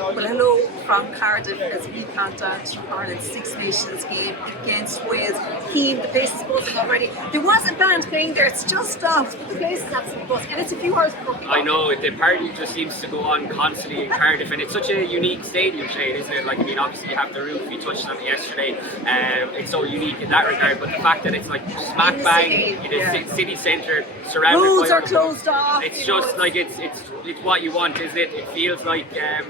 Well, hello from Cardiff as we count down to Ireland's Six Nations game against Wales. Cian, the place is buzzing already. There was a band playing there, it's just off. The place is absolutely buzzing, and it's a few hours before we go. I know, the party just seems to go on constantly in Cardiff, and it's such a unique stadium, Sinead, isn't it? Like, I mean, obviously you have the roof, you touched on it yesterday, it's so unique in that regard, but the fact that it's like smack bang in a city centre, surrounded roads by... are closed off. It's just like, it's what you want, isn't it? It feels like a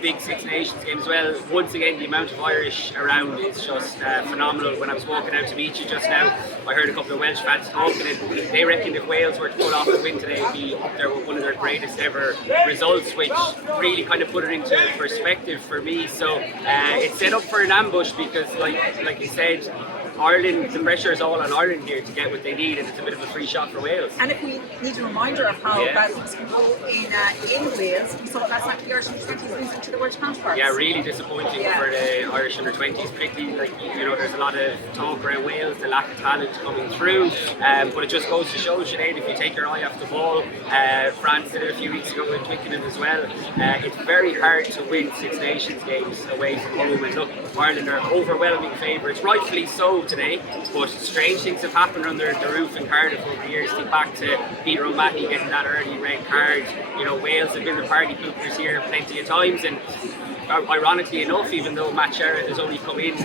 big Six Nations game as well. Once again, the amount of Irish around is just phenomenal. When I was walking out to meet you just now, I heard a couple of Welsh fans talking, and they reckoned if Wales were to pull off the win today, it'd be up there with one of their greatest ever results, which really kind of put it into perspective for me. So it's set up for an ambush because, like you said, Ireland, the pressure is all on Ireland here to get what they need, and it's a bit of a free shot for Wales. And if we need a reminder of how bad things can go in Wales, we saw last night the Irish under-20s losing to the Welsh counterparts. Yeah, really disappointing for the Irish under-20s, particularly, like, you know, there's a lot of talk around Wales, the lack of talent coming through, but it just goes to show, Sinead, if you take your eye off the ball, France did it a few weeks ago in Twickenham as well, it's very hard to win Six Nations games away from home, and look, Ireland are overwhelming favourites, rightfully so today, but strange things have happened under the roof in Cardiff over the years. Think back to Peter O'Mahony getting that early red card. You know, Wales have been the party poopers here plenty of times, and ironically enough, even though Matt Sherrod has only come in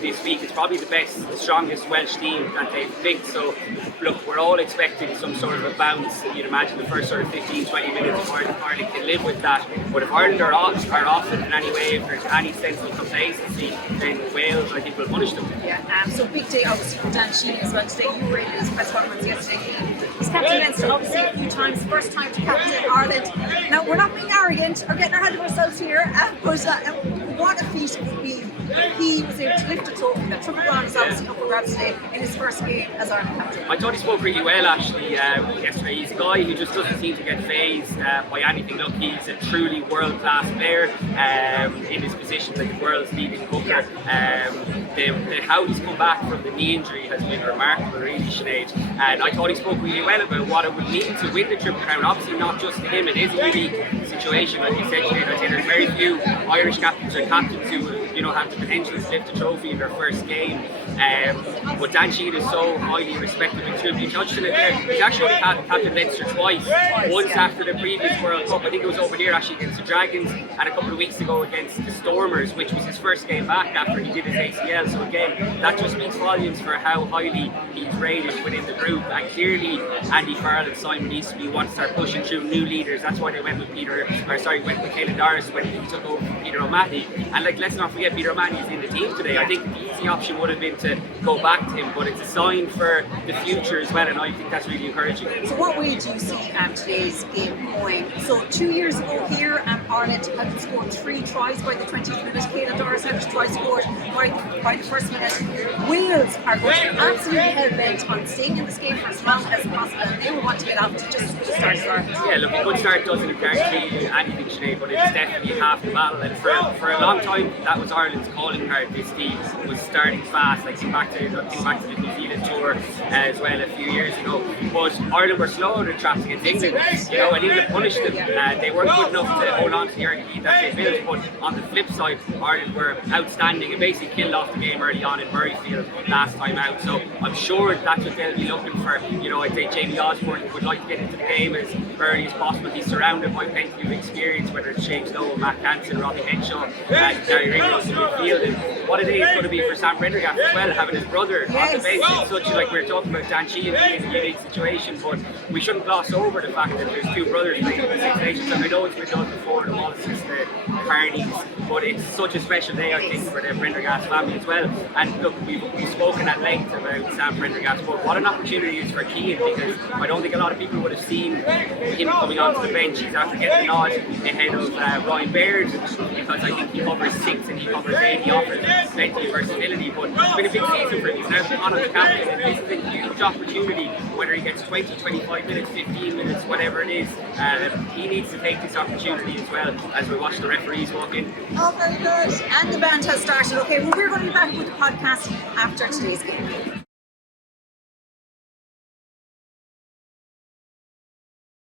this week, it's probably the best, the strongest Welsh team that they've picked. So look, we're all expecting some sort of a bounce. You'd imagine the first sort of 15-20 minutes of Ireland can live with that, but if Ireland are off it in any way, if there's any sense of complacency, then Wales, I think, will punish them. Yeah, so big day obviously for Dan Sheehan as well today. You were in his press conference yesterday. He's captain Leinster obviously a few times, first time to captain Ireland. Now, we're not being arrogant or getting ahead of ourselves here, but what a feat it would be if he was able to lift a trophy. That Triple Crown is obviously up for grabs today in his first game as Ireland captain. I thought he spoke really well actually yesterday. He's a guy who just doesn't seem to get fazed by anything. Look, he's a truly world-class player in his position, like the world's leading hooker. How he's come back from the knee injury has been remarkable, really, Sinead. And I thought he spoke really well about what it would mean to win the Triple Crown. Obviously, not just him, it is a unique situation, like you said, Sinead. I think there's very few Irish captains or captains who, you know, have the potential to lift a trophy in their first game. But Dan Sheehan is so highly respected and true. You touched on it there. He's actually captain Leinster twice. Once after the previous World Cup, I think it was over here actually against the Dragons, and a couple of weeks ago against the Stormers, which was his first game back after he did his ACL. So again, that just speaks volumes for how highly he's rated within the group. And clearly, Andy Farrell and Simon Easterby want to start pushing through new leaders. That's why they went with went with Caelan Doris when he took over from Peter O'Mahony. And like, let's not forget, Peter O'Mahony is in the team today. I think the easy option would have been to go back to him, but it's a sign for the future as well, and I think that's really encouraging. So what way do you see today's game going? So 2 years ago here, Ireland had scored 3 tries by the 20th minute. Caelan Doris had a try scored by the first minute. Wales are going to be absolutely hell-bent on staying in this game for as long as possible, and they will want to get out to just a good start. Yeah, look, a good start doesn't guarantee anything, Sinead, but it's definitely half the battle, and for a long time that was Ireland's calling card. This team was starting fast, like think back to the New Zealand tour as well a few years ago. But Ireland were slow to traps against England, you know, and England punished them. They weren't good enough to hold on to the early lead that they built. But on the flip side, Ireland were outstanding and basically killed off the game early on in Murrayfield last time out. So I'm sure that's what they'll be looking for. You know, I'd say Jamie Osborne would like to get into the game as early as possible. He's surrounded by plenty of experience, whether it's James Lowe, Matt Canson, Robbie Henshaw, Gary Ringrose in midfield. And what a day it's going to be for Sam Prendergast as well, having his brother on the bench. It's such, like we were talking about Dan Sheehan being a unique situation, but we shouldn't gloss over the fact that there's 2 brothers playing in the Six Nations. I know it's been done before, the Wallaces, the Hardys, but it's such a special day, I think, for the Prendergast family as well. And look, we've spoken at length about Sam Prendergast, but what an opportunity it is for Cian, because I don't think a lot of people would have seen him coming onto the bench. He's after getting the nod ahead of Ryan Baird, because I think he covers 6 and he covers 8. He offers plenty of versatility, but it's been a big season for him. He's now the on of the captain, and this is a huge opportunity, whether he gets 20, 25 minutes, 15 minutes, whatever it is. He needs to take this opportunity as well as we watch the referees walk in. Oh, very good. And the band has started. Okay, well, we're going to be back with the podcast after today's game.